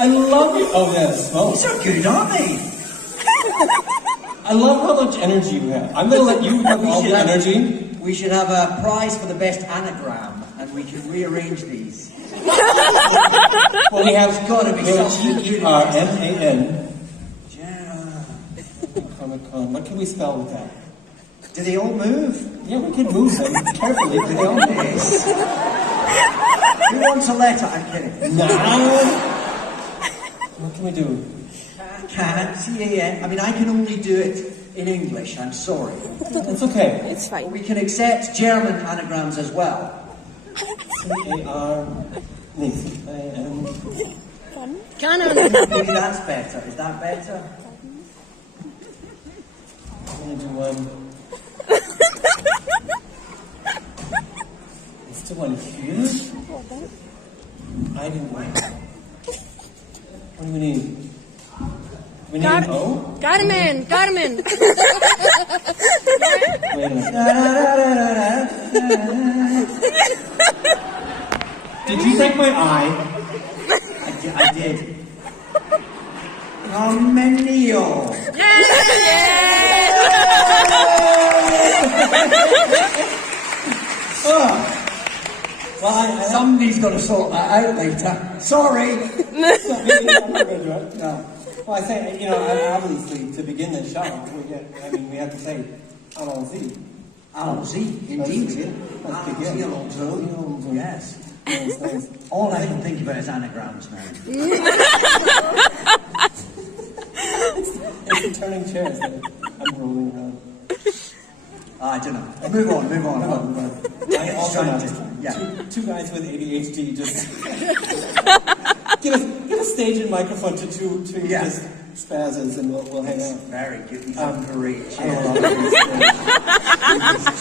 I love it. Oh, yes. Oh. These are good, aren't they? I love how much energy you have. I'm going to let you have all the energy. We should have a prize for the best anagram, and we can rearrange these. Well, we have got to be something. G-E-R-M-A-N. Comic-Con. What can we spell with that? Do they all move? Yeah, we can move them carefully. Do they all move? Who wants a letter? I'm kidding. No. What can we do? Can, C-A-N. I mean, I can only do it in English. I'm sorry. It's okay. It's fine. But we can accept German anagrams as well. C-A-R-N. Maybe that's better. Is that better? I'm going to do one. Let's do one here. I didn't like it. What do we need? We need an O? Got him in. Got him in. Wait a minute. Did you take my eye? I did. Comenio. Well, somebody's got to sort that out later. Sorry. I'm not going to do it. No. Well, I say, obviously, to begin the show, we have to say, allons-y. Allons-y, indeed. Let's begin. Allons-y. Yes. Nice. All I can think about is anagrams now. It's the turning chairs that I'm rolling around. I don't know. Move on. I also noticed two guys with ADHD just give a stage and microphone to two just spazzes and we'll hang out. Very good. These are great chairs.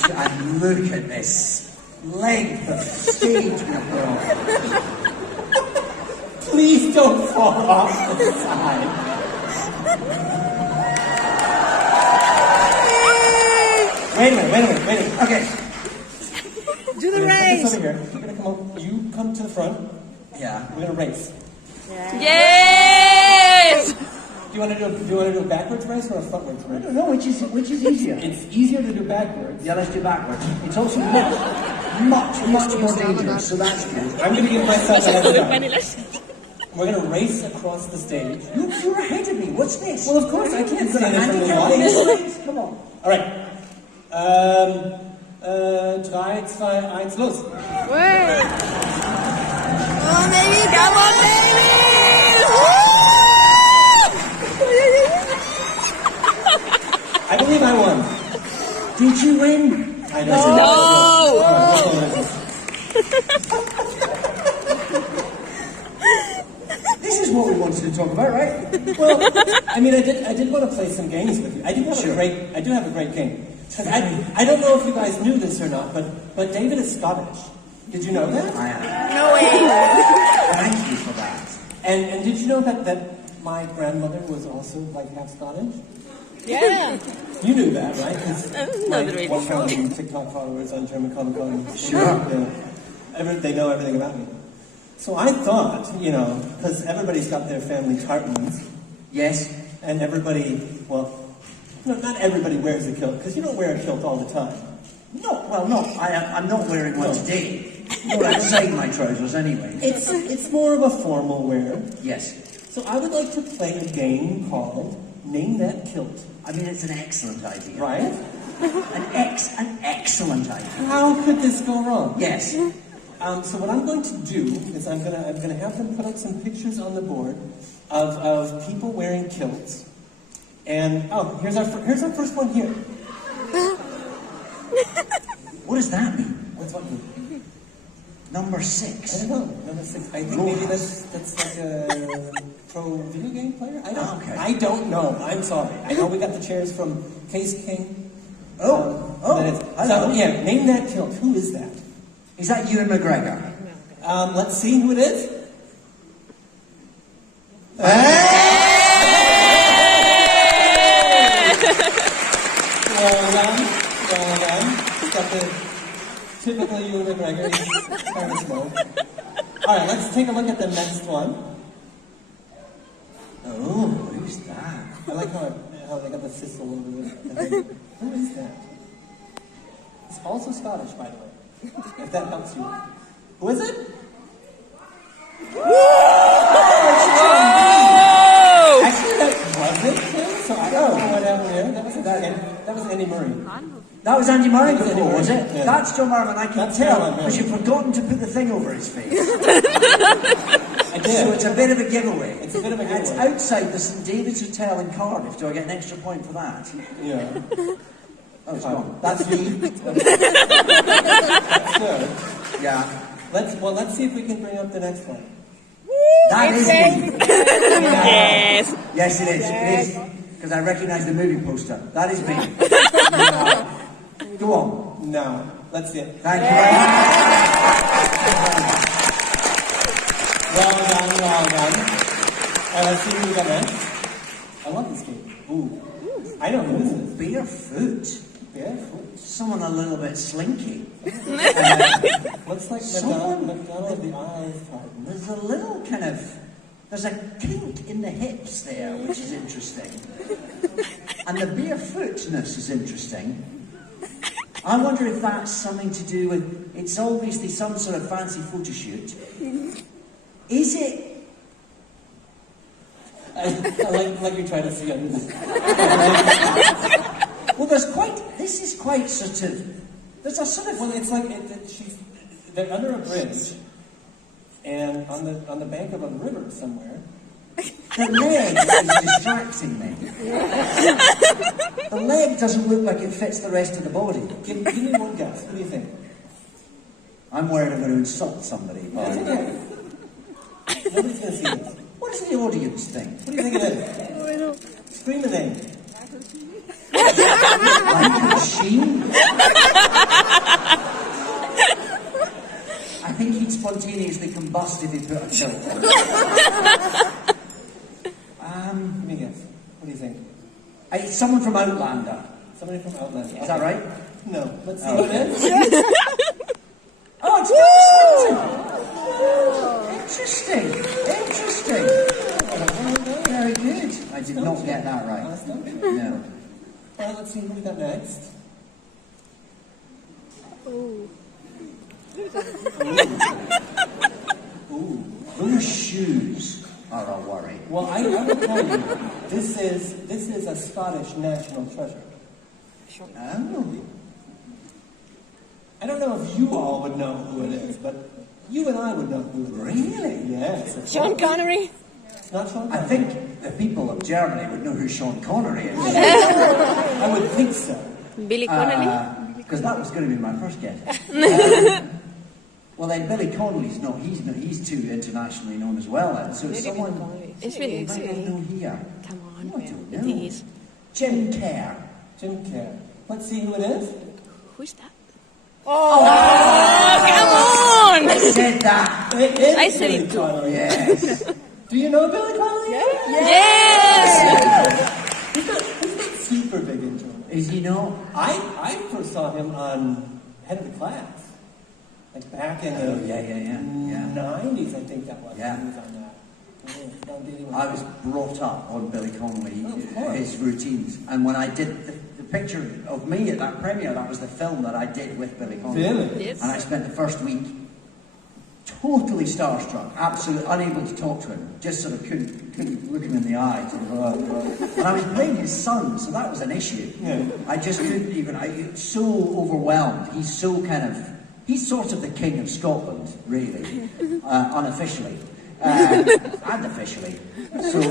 And look at this length of stage we've got. Please don't fall off the side. Wait a minute. Okay. Do the race. Over here. You're gonna come up. You come to the front. Yeah. We're gonna race. Yes. Do you want to do a backwards race or a frontwards race? I don't know which is easier. It's easier to do backwards. Yeah, let's do backwards. It's also much more dangerous. So that's good. I'm gonna give myself another time. We're gonna race across the stage. You're ahead of me. What's this? Well, of course I can't see it from the audience. Come on. All right. 3, 2, 1, los. Wait. Oh, baby, come on, baby! I believe I won. Did you win? I know. No! This is what we wanted to talk about, right? Well, I did want to play some games with you. I do have a great game. I don't know if you guys knew this or not, but David is Scottish. Did you know that? I am. No way. Thank you for that. And did you know that my grandmother was also like half Scottish? Yeah. You knew that, right? Because Not really. 1,000 TikTok followers on German Comic Con. Sure. Yeah. They know everything about me. So I thought, because everybody's got their family tartans. Yes. And everybody, not everybody wears a kilt, because you don't wear a kilt all the time. No, I'm not wearing one today. Not outside my trousers anyway. It's more of a formal wear. Yes. So I would like to play a game called Name That Kilt. I mean, it's an excellent idea. Right? An excellent idea. How could this go wrong? Yes. So what I'm going to do is I'm going to have them put up some pictures on the board of people wearing kilts. And here's our first one here. What does that mean? What's what mean? Number I 6. don't know. Number 6. I think maybe that's like a pro video game player. I don't know. I'm sorry. I know we got the chairs from Case King. Name that kilt. Who is that? Is that Ewan McGregor? Let's see who it is. Well done. Got the typical Ewan McGregor. Kind of small. All right, let's take a look at the next one. I like how they got the thistle over it. Who is that? It's also Scottish, by the way, if that helps you. Who is it? Actually, that wasn't him, so I don't know what happened there. That was Andy Murray. That was Andy Murray That was before, Andy was Murray, it? yeah. That's John Marvin, I can That's tell, John Marvin. because you've forgotten to put the thing over his face. I did. So it's a bit of a giveaway. It's a bit of a giveaway. It's outside the St David's Hotel in Cardiff. Do I get an extra point for that? Yeah. Oh, it's gone. That's me. That's good. Yeah. Let's see if we can bring up the next one. That is me. Yes. Yes, it is. It is. Because I recognise the movie poster. That is me. Go on. No. Let's see it. Thank you very much. Well done. Let's see who we got next. I love this game. Ooh. I know who this is. Barefoot. Barefoot. Someone a little bit slinky. Looks like Someone- Madonna of the Isles type. There's a little kind of... There's a kink in the hips there, which is interesting. And the barefootness is interesting. I wonder if that's something to do with... It's obviously some sort of fancy photo shoot. Is it... I like you're trying to see under this. Well, there's quite... This is quite sort of... There's a sort of... Well, it's like they're under a bridge, and on the bank of a river somewhere. The leg is distracting me. The leg doesn't look like it fits the rest of the body. Give me one guess. What do you think? I'm worried I'm going to insult somebody. That's okay. Nobody's gonna see this. What does the audience think? What do you think it is? Scream a name. Like a machine? I think he'd spontaneously combust if he put a kilt on. Give me a guess. What do you think? It's someone from Outlander. Somebody from Outlander. Is that right? No. Let's see Oh, who it is. Oh, it's Interesting. Very good. I did not get that right. That's not good. No. Well, let's see who we got next. Ooh. Those shoes are a worry. Well, I will tell you, this is a Scottish national treasure. Oh. I don't know if you all would know who it is, but you and I would know who it is. Really? Yes. It's Sean Connery. It's not Sean I Connery. think the people of Germany would know who Sean Connery is. I would think so. Billy Connolly. Because that was going to be my first guess. Well, then Billy Connolly's not. He's too internationally known as well. Then. So it's someone. It's really I don't know here. Come on, I don't it know. is. Jim Kerr. Jim Carrey. Let's see who it is. Who's that? Oh, come on! I said that. It is I said Billy it too. Connolly. Yes. Do you know Billy Connolly? Yes! He's not super big into him. Is he not? I first saw him on Head of the Class. Like back in the Yeah. 90s, I think that was. Yeah. He was on that. I was brought up on Billy Connolly, Oh, of course. his routines, and when I did the picture of me at that premiere, that was the film that I did with Billy Connolly. Really? Yes. And I spent the first week totally starstruck, absolutely unable to talk to him, just sort of couldn't look him in the eye. And I was playing his son, so that was an issue. Yeah. I just couldn't even, so overwhelmed. He's so he's sort of the king of Scotland, really, unofficially. And officially. So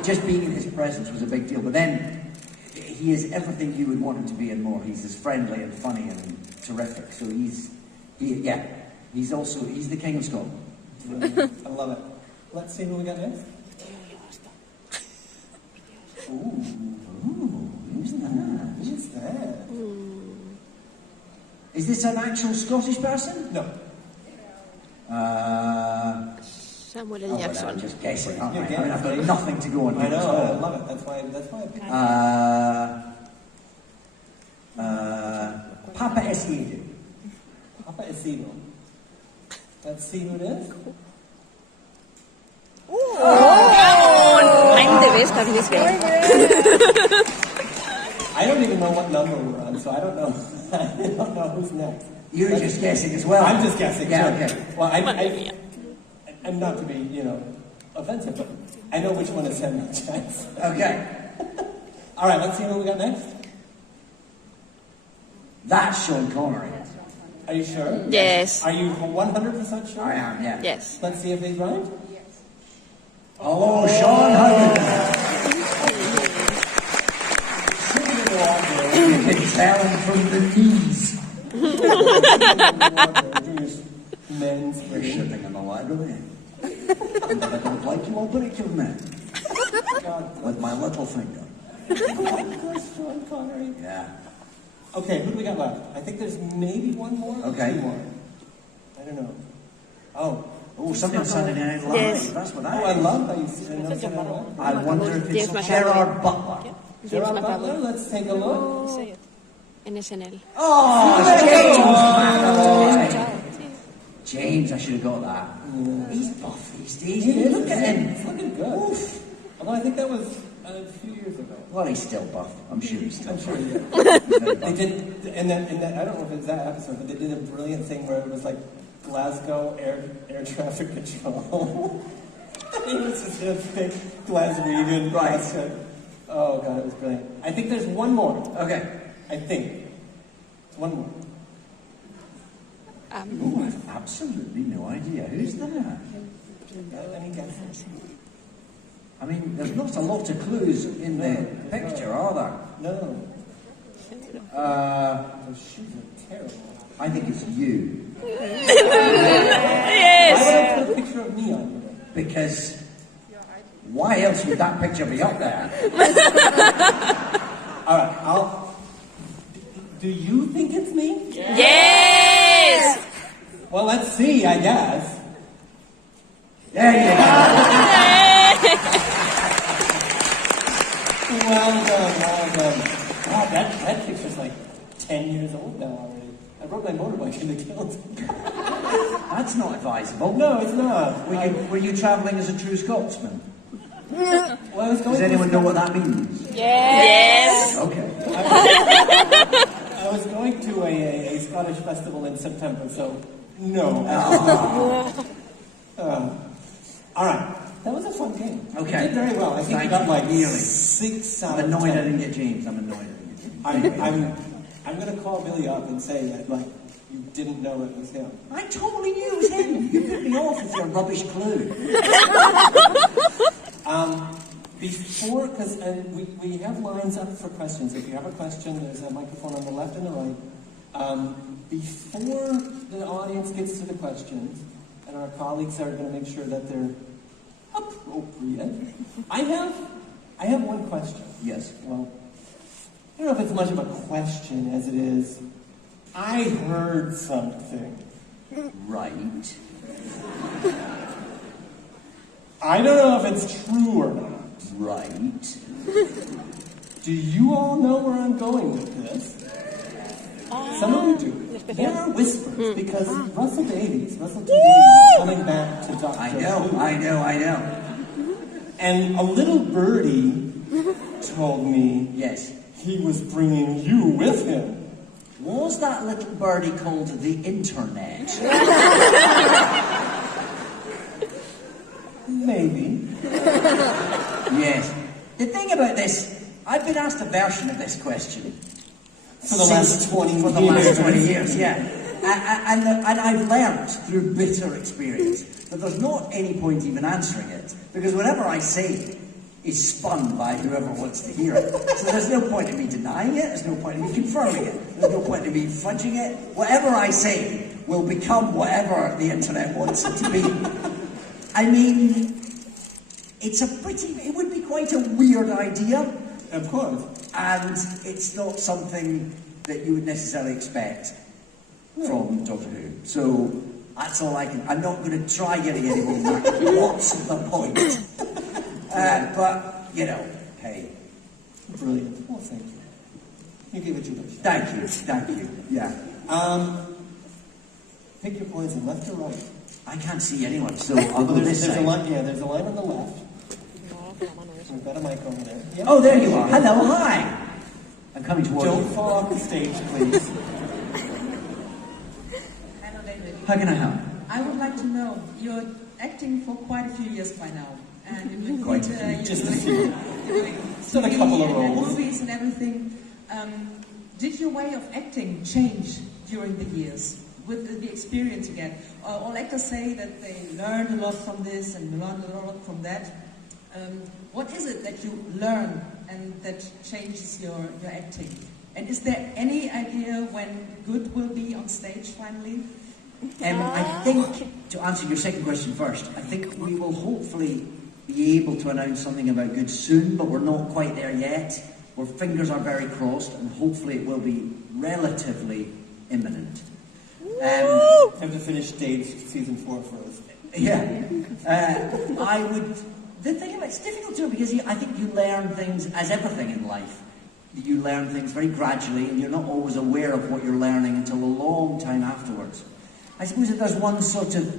just being in his presence was a big deal. But then he is everything you would want him to be and more. He's as friendly and funny and terrific. So he's the king of Scotland. I love it. Let's see who we got next. Who's that? Who's that? Is this an actual Scottish person? No. Samuel L. I'm Jackson. just guessing, aren't I? You're I mean, I've got guessing. nothing to go on I here know. at I all. love it. That's why I picked it. Papa Esidu. Papa Esido. Let's see who it is. Come on! I'm the best at this game. I don't even know what number we're on, so I don't know. I don't know who's next. You're just guessing as well. I'm just guessing. Yeah, too. okay. Well, I'm not to be, offensive, but I know which one is Samuel Jackson. Okay. All right, let's see who we got next. That's Sean Connery. Are you sure? Yes. Are you 100% sure? I am, yeah. Yes. Let's see if he's right. Oh, Sean Connery. You can tell him from the knees. Men's We're shipping in the library. And if I don't like you, I'll break your neck. With my little finger. Sean Connery. Yeah. Okay, who do we got left? I think there's maybe one more. Or Okay. two more. I don't know. Oh, something on Saturday Night Live. Yes. That's what I love how you see it. I wonder if James it's McAvoy. Gerard Butler. James Gerard Butler, McAvoy. let's take a look. En SNL. Oh, James McAvoy. James, I should have got that. He's buff these days. Look at him. He's looking good. Oof. Although I think that was a few years ago. Well, he's still buff. I'm sure he's still I'm buff. sure he is. He's very They buff. did, and that I don't know if it's that episode, but they did a brilliant thing where it was like Glasgow air traffic control. It was just a big Glaswegian. Right. Oh god, it was brilliant. I think there's one more. Okay. I think. One more. Oh, I have absolutely no idea. Who's that? Any guesses? I mean, there's not a lot of clues in the picture, are there? No. Those shoes are terrible. I think it's you. Yes. Why would I put a picture of me on here? Because why else would that picture be up there? All right, do you think it's me? Yes. Well, let's see, I guess. There you go. Well done. God, that picture's like 10 years old now already. I rode my motorbike in the kilns. That's not advisable. No, it's not. Were you travelling as a true Scotsman? Well, I was going Does anyone know what that means? Yes. Okay. I was going to a Scottish festival in September, so no. All right. That was a fun game. Okay. You did very well. I think Thank you got you. like Nearly. 6 out I'm of annoyed I 10. didn't get James. I'm annoyed I didn't get James. I'm going to call Billy up and say that, like, you didn't know it was him. I totally knew it was him. You put me off with your rubbish clue. Before, because we have lines up for questions. If you have a question, there's a microphone on the left and the right. Before the audience gets to the questions, and our colleagues are going to make sure that they're appropriate, I have one question. Yes. Well, I don't know if it's much of a question as it is, I heard something. Right. I don't know if it's true or not. Right. Do you all know where I'm going with this? Some of you do. There are whispers because Russell Davies is coming back to Doctor Who. I know. And a little birdie told me Yes. he was bringing you with him. Was that little birdie called the internet? Maybe. Yes. The thing about this, I've been asked a version of this question. For the last 20 years. For the last 20 years, yeah. And I've learnt through bitter experience that there's not any point even answering it. Because whatever I say is spun by whoever wants to hear it. So there's no point in me denying it, there's no point in me confirming it, there's no point in me fudging it. Whatever I say will become whatever the internet wants it to be. I mean, it would be quite a weird idea. Of course. And it's not something that you would necessarily expect from Doctor Who. So that's all I can. I'm not going to try getting any more than that. What's the point? But, hey. Brilliant. Well, thank you. You gave it your best. Thank you. Yeah. Pick your poison, left or right. I can't see anyone, so I'll go this There's a side. line, there's a line on the left. We've got a mic over there. Yep. Oh, there you are. Hello, hi. I'm coming towards Don't you. fall off the stage, please. Hello, David. How can I help? I would like to know, you're acting for quite a few years by now. And you're doing, Quite just a few. Still a TV couple of and roles. movies and everything. Did your way of acting change during the years with the experience you get? All actors say that they learned a lot from this and learned a lot from that. What is it that you learn and that changes your acting? And is there any idea when good will be on stage finally? I think, to answer your second question first, I think we will hopefully be able to announce something about good soon, but we're not quite there yet. Our fingers are very crossed, and hopefully it will be relatively imminent. Have to finish season 4 first. Yeah. The thing about it's difficult to do because I think you learn things, as everything in life, you learn things very gradually, and you're not always aware of what you're learning until a long time afterwards. I suppose if there's one sort of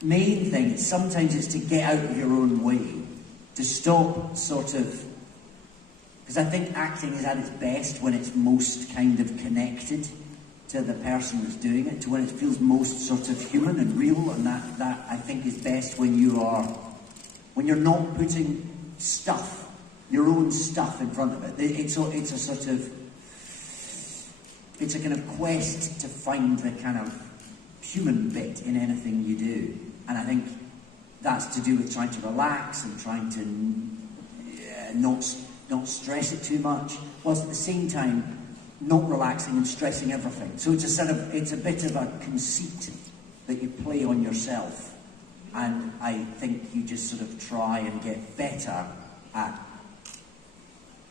main thing, sometimes it's to get out of your own way, to stop sort of, because I think acting is at its best when it's most kind of connected to the person who's doing it, to when it feels most sort of human and real, and that I think is best when you're not putting stuff, your own stuff in front of it. It's a kind of quest to find the kind of human bit in anything you do. And I think that's to do with trying to relax and trying to not stress it too much, whilst at the same time not relaxing and stressing everything. So it's a bit of a conceit that you play on yourself. And I think you just sort of try and get better at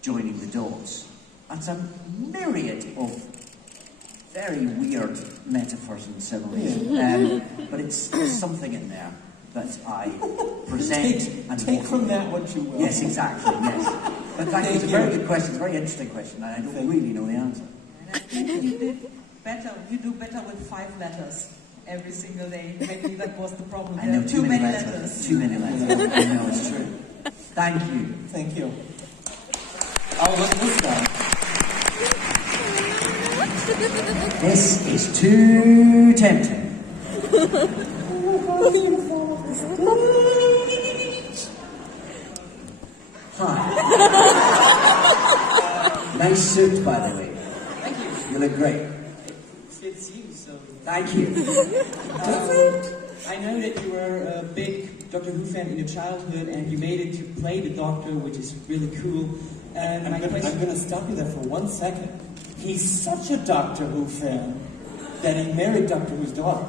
joining the dots. That's a myriad of very weird metaphors and similes, but it's something in there that I present and take from that what you will. Yes, exactly. Yes, but thank you. It's a very good question. It's a very interesting question, and I don't really know the answer. And I think you did better. You do better with 5 letters every single day. Maybe that was the problem. I know too many letters. Too many letters. I know it's true. Thank you. Thank you. Oh, look at this guy. This is too tempting. Hi. Nice suit, by the way. Thank you. You look great. It fits you, so. Thank you. I know that you were a big Doctor Who fan in your childhood, and you made it to play the Doctor, which is really cool. And I'm going to stop you there for 1 second. He's such a Doctor Who fan that he married Doctor Who's daughter.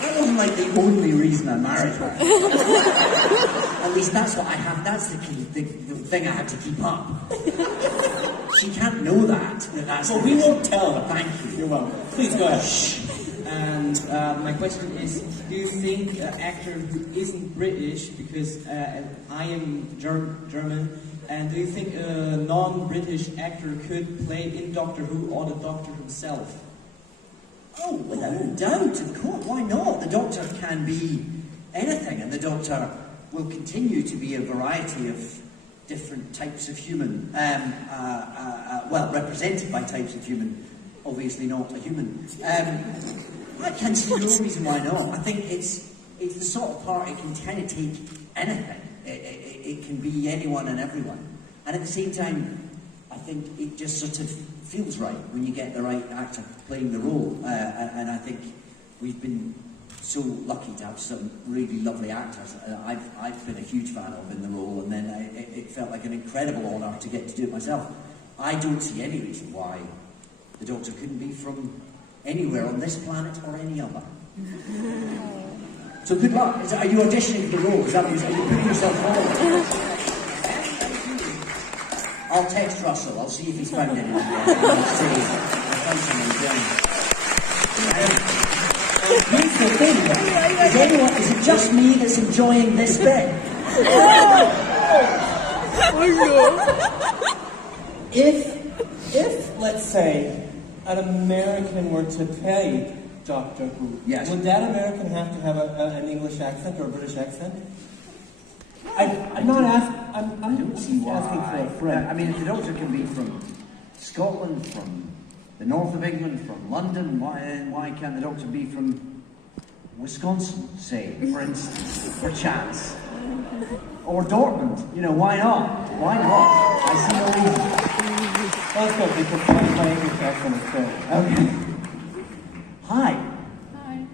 That wasn't like the only reason I married her. At least that's what I have. That's the thing I have to keep up. She can't know that. Well, we won't tell her. Thank you. You're welcome. Please go ahead. Shh. And my question is, do you think an actor who isn't British, because I am German, and do you think a non-British actor could play in Doctor Who or the Doctor himself? Oh, without a doubt, of course. Why not? The Doctor can be anything, and the Doctor will continue to be a variety of different types of human. Represented by types of human. Obviously not a human. I can see no reason why not. I think it's the sort of part it can kind of take anything. It can be anyone and everyone. And at the same time, I think it just sort of feels right when you get the right actor playing the role. And I think we've been so lucky to have some really lovely actors. I've been a huge fan of in the role, and then it felt like an incredible honour to get to do it myself. I don't see any reason why the Doctor couldn't be from anywhere on this planet or any other. So good luck. Are you auditioning for the role? Are you putting yourself forward? I'll text Russell. I'll see if he's found anything yet. I'll say, I found something. Here's the thing, though. Is it just me that's enjoying this bit? If, let's say, an American were to play Doctor Who, Yes. would that American have to have an English accent or a British accent? I'm not asking. I'm don't see why. asking for a friend. I mean, if the Doctor can be from Scotland, from the north of England, from London, why can't the Doctor be from Wisconsin, say, for instance, for chance? Or Dortmund, you know, why not? Why not? I see no reason. That's good, because my English accent is good. Okay. Hi. Hi.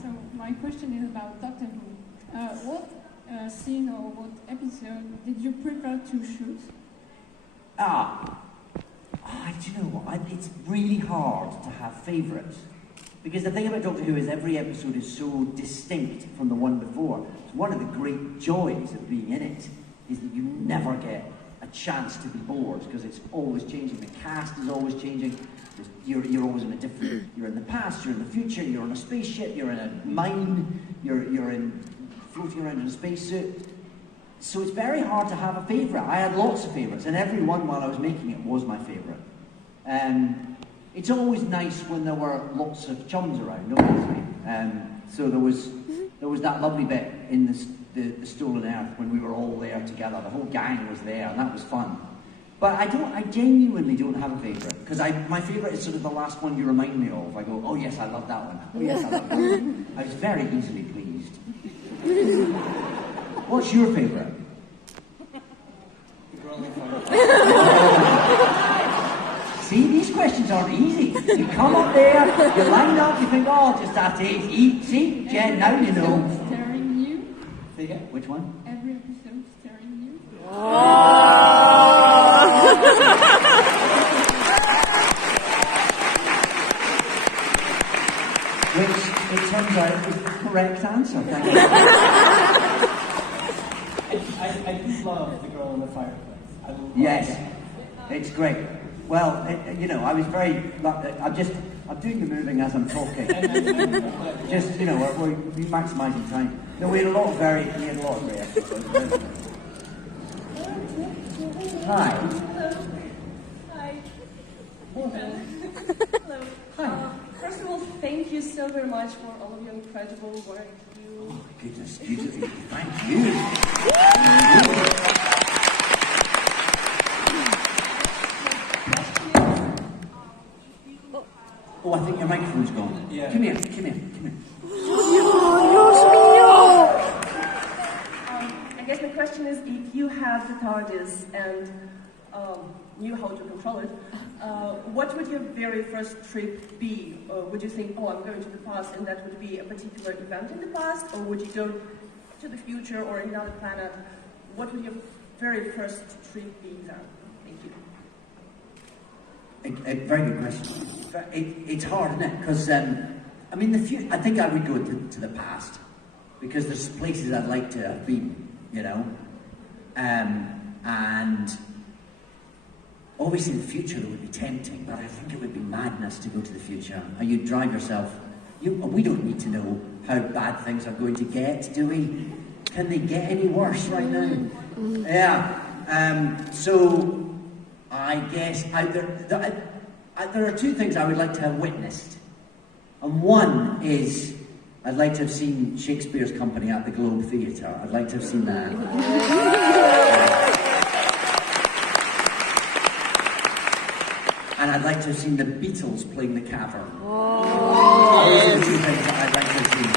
So my question is about Doctor Who. What scene or what episode did you prefer to shoot? Do you know what? It's really hard to have favourites. Because the thing about Doctor Who is every episode is so distinct from the one before. It's one of the great joys of being in it, is that you never get a chance to be bored, because it's always changing. The cast is always changing. You're always in a different... You're in the past, you're in the future, you're on a spaceship, you're in a mine, you're floating around in a spacesuit. So it's very hard to have a favourite. I had lots of favourites, and every one while I was making it was my favourite. It's always nice when there were lots of chums around, obviously. So there was that lovely bit in the Stolen Earth when we were all there together. The whole gang was there, and that was fun. But I genuinely don't have a favourite, because my favourite is sort of the last one you remind me of. I go, oh yes, I love that one. Oh yes, I love that one. I was very easily pleased. What's your favourite? See, these questions aren't easy. You come up there, you line up, you think, oh, just have to eat. See, Jen, now you know. Staring you. Say again? Which one? Every episode staring you. Which, it turns out, is the correct answer. Thank you. I do love The Girl in the Fireplace. I love Yes, that. it's great. Well, I was very... I'm doing the moving as I'm talking. Just, we're maximising time. No, we had a lot of great episodes. Hi. Hi. Hello. Hi. First of all, thank you so very much for all of your incredible work. Oh, my goodness. Thank you. Oh, I think your microphone's gone. Yeah. Come here. I guess the question is, if you had the TARDIS and knew how to control it, what would your very first trip be? Would you think, oh, I'm going to the past, and that would be a particular event in the past? Or would you go to the future or another planet? What would your very first trip be then? Thank you. A very good question. It's hard, isn't it? Because, I think I would go to the past. Because there's places I'd like to have been, and obviously the future would be tempting, but I think it would be madness to go to the future. You'd drive yourself. We don't need to know how bad things are going to get, do we? Can they get any worse right now? Yeah. So I guess there are two things I would like to have witnessed. And one is, I'd like to have seen Shakespeare's company at the Globe Theatre. I'd like to have seen that. And I'd like to have seen the Beatles playing the Cavern. Those are the two things that I'd like to have seen.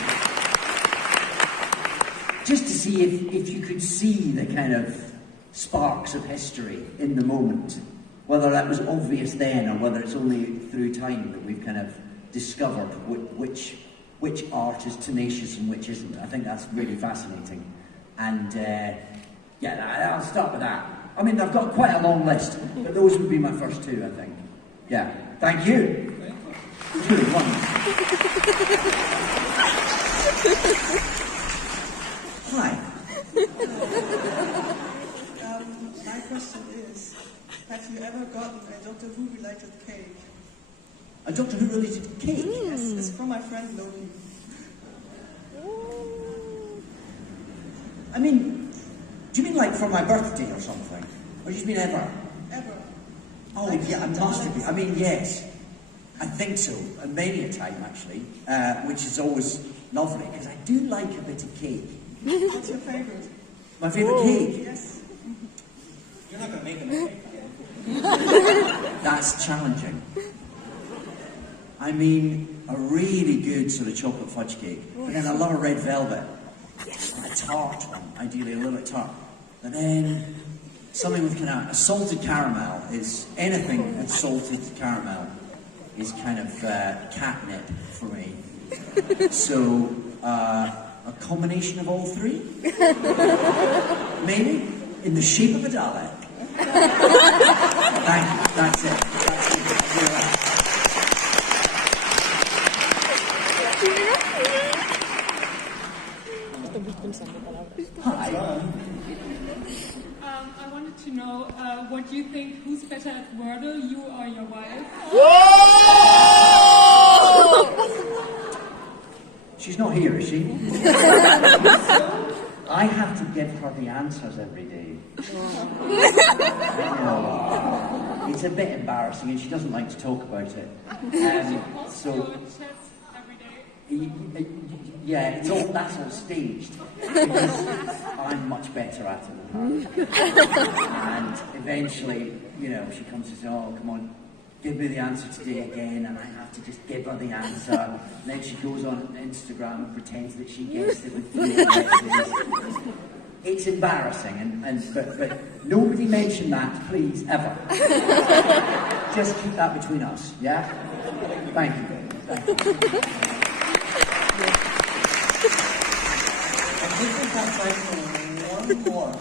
Just to see if you could see the kind of sparks of history in the moment. Whether that was obvious then, or whether it's only through time that we've kind of discovered which art is tenacious and which isn't. I think that's really fascinating. And I'll start with that. I mean, I've got quite a long list, but those would be my first two, I think. Yeah. Thank you. Two at once. Hi. My question is, have you ever gotten a Doctor Who related cake? A Doctor Who related cake? Yes, it's from my friend Loki. I mean, do you mean like for my birthday or something? Or do you mean ever? Ever. Oh, Like, yeah, it must have been. I mean, yes. I think so, and many a time actually, which is always lovely, because I do like a bit of cake. What's your favorite? My favourite cake? Yes. You're not going to make them a cake. That's challenging. I mean, a really good sort of chocolate fudge cake, but then I love a red velvet. And a tart one, ideally a little bit tart. But then something with kind of a salted caramel is, anything with salted caramel is kind of catnip for me. So, a combination of all three? Maybe? In the shape of a Dalek. Thank you, that's it. Hi. I wanted to know what you think, who's better at Wordle, you or your wife? She's not here, is she? I have to give her the answers every day. I know. It's a bit embarrassing and she doesn't like to talk about it. So, yeah, that's all staged. Because I'm much better at it than her. And eventually, you know, she comes and says, oh, come on, give me the answer today again, and I have to just give her the answer. And then she goes on Instagram and pretends that she guessed it with 3 guesses. It's embarrassing, but nobody mention that, please, ever. Just keep that between us, yeah? Thank you. Thank you. I think we've got time for one more.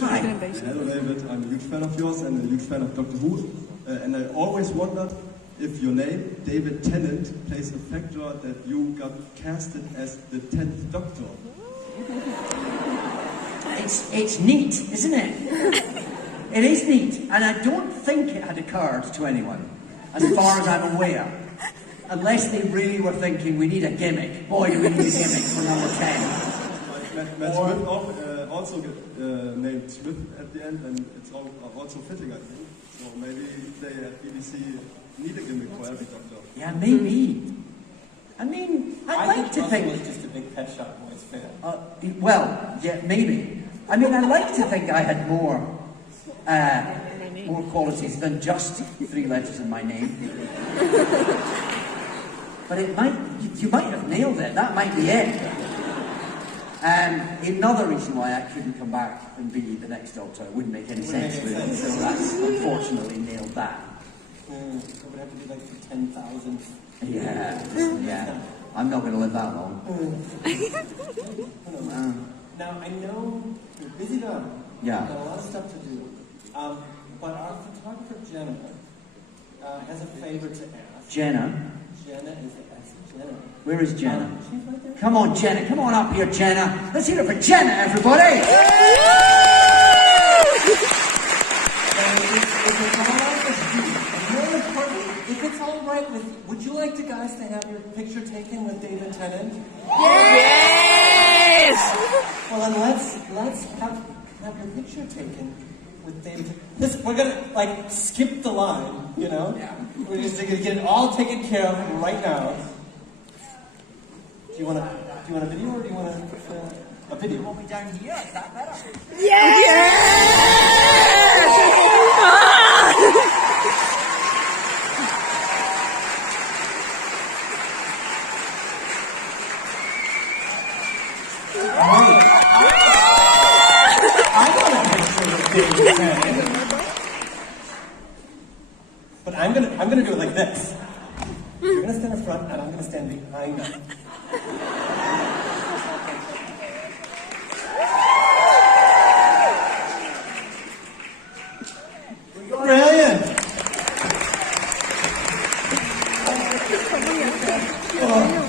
Hi. Hello David, I'm a huge fan of yours and a huge fan of Doctor Who. And I always wondered if your name, David Tennant, plays a factor that you got casted as the 10th Doctor. It's neat, isn't it? It is neat, and I don't think it had occurred to anyone, as far as I'm aware. Unless they really were thinking, we need a gimmick. Boy, do we need a gimmick for number 10. Matt Smith also get named Smith at the end, and it's also fitting, I think. So maybe they at BBC need a gimmick for every Doctor. Yeah, maybe. I mean, I'd like to think... Russell was just a big Pet Shop Boys fan. Well, yeah, maybe. I mean, I'd like to think I had more qualities than just 3 letters in my name. But you might have nailed it. That might be it. Another reason why I couldn't come back and be the next Doctor, it wouldn't make any sense really. So that's unfortunately nailed that. It would have to be like the 10,000. Yeah. I'm not going to live that long. Now, I know you're busy now. Yeah. You've got a lot of stuff to do. But our photographer, Jenna, has a favor to ask. Jenna? Jenna is Jenna. Where is Jenna? She's right there. Come on, Jenna. Come on up here, Jenna. Let's hear it for Jenna, everybody. If it's all right with you, would you like to guys to have your picture taken with David Tennant? Yes! Well, then let's have your picture taken with David. We're gonna skip the line, you know? Yeah. We're just gonna get it all taken care of right now. Do you want a video or do you want a video? Want me down here? Is that better? I want a picture with David Tennant. But I'm gonna do it like this. You're gonna stand in front and I'm gonna stand behind you. Brilliant! Oh.